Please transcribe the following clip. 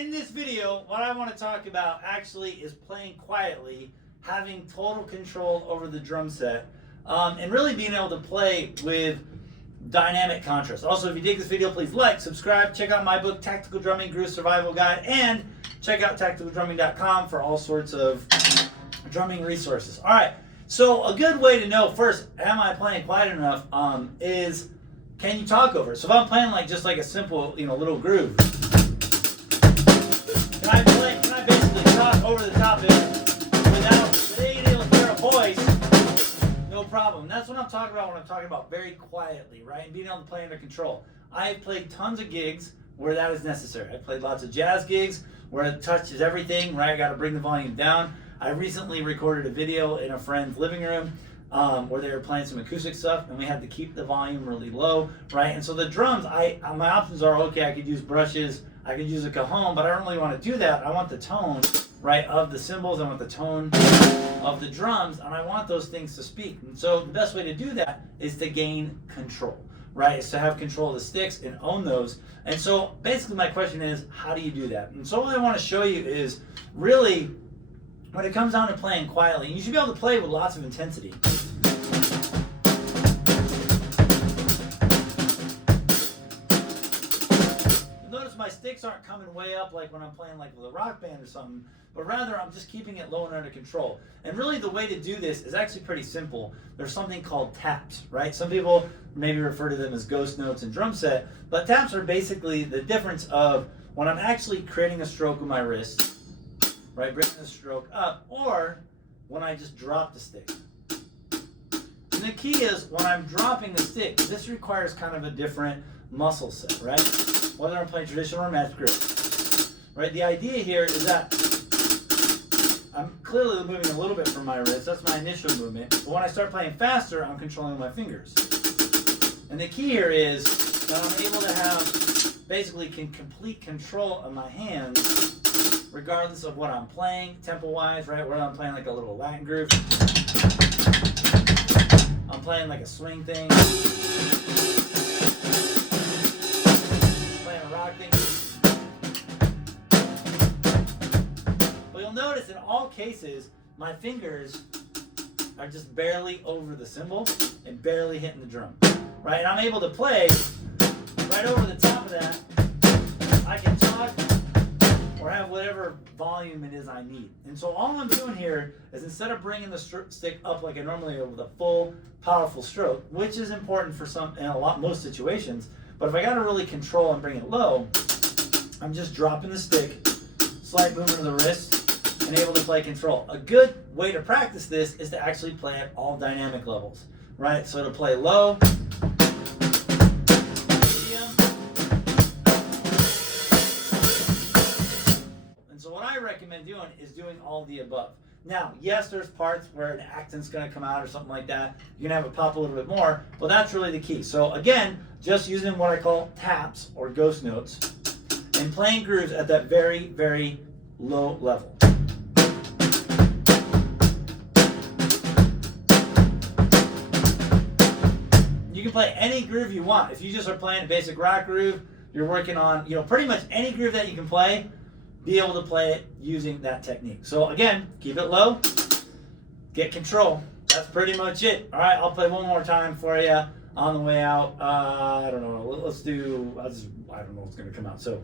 in this video, what I want to talk about actually is playing quietly, having total control over the drum set, and really being able to play with dynamic contrast. Also, if you dig this video, please like, subscribe, check out my book, Tactical Drumming Groove Survival Guide, and check out tacticaldrumming.com for all sorts of drumming resources. All right, so a good way to know first, am I playing quiet enough, is can you talk over it? So if I'm playing just like a simple, little groove, can I basically talk over the top of it without being able to hear a voice? No problem. That's what I'm talking about when I'm talking about very quietly, right? And being able to play under control. I've played tons of gigs where that is necessary. I've played lots of jazz gigs where it touches everything, right? I got to bring the volume down. I recently recorded a video in a friend's living room where they were playing some acoustic stuff, and we had to keep the volume really low, right? And so the drums, my options are, okay, I could use brushes, I could use a cajon, but I don't really want to do that. I want the tone, right, of the cymbals, I want the tone of the drums, and I want those things to speak. And so the best way to do that is to gain control, right? Is to have control of the sticks and own those. And so basically my question is, how do you do that? And so what I want to show you is really, when it comes down to playing quietly, you should be able to play with lots of intensity. Notice my sticks aren't coming way up like when I'm playing with a rock band or something, but rather I'm just keeping it low and under control. And really the way to do this is actually pretty simple. There's something called taps, right? Some people maybe refer to them as ghost notes in drum set, but taps are basically the difference of when I'm actually creating a stroke with my wrist, right, bringing the stroke up, or when I just drop the stick. And the key is when I'm dropping the stick, this requires kind of a different muscle set, right? Whether I'm playing traditional or match grip, right? The idea here is that I'm clearly moving a little bit from my wrist. That's my initial movement. But when I start playing faster, I'm controlling my fingers. And the key here is that I'm able to have basically complete control of my hands regardless of what I'm playing, tempo-wise, right? Whether I'm playing like a little Latin groove, I'm playing like a swing thing, playing a rock thing. But you'll notice in all cases, my fingers are just barely over the cymbal and barely hitting the drum, right? And I'm able to play right over the top of that. I can talk or have whatever volume it is I need. And so all I'm doing here is instead of bringing the stick up like I normally would with a full, powerful stroke, which is important for most situations, but if I got to really control and bring it low, I'm just dropping the stick, slight movement of the wrist, and able to play control. A good way to practice this is to actually play at all dynamic levels, right? So to play low, recommend doing is doing all the above. Now, yes, there's parts where an accent's going to come out or something like that. You're going to have it pop a little bit more, but that's really the key. So again, just using what I call taps or ghost notes and playing grooves at that very, very low level. You can play any groove you want. If you just are playing a basic rock groove, you're working on, pretty much any groove that you can play, be able to play it using that technique. So again, keep it low, get control. That's pretty much it. All right, I'll play one more time for you on the way out. I don't know. I don't know what's going to come out. So.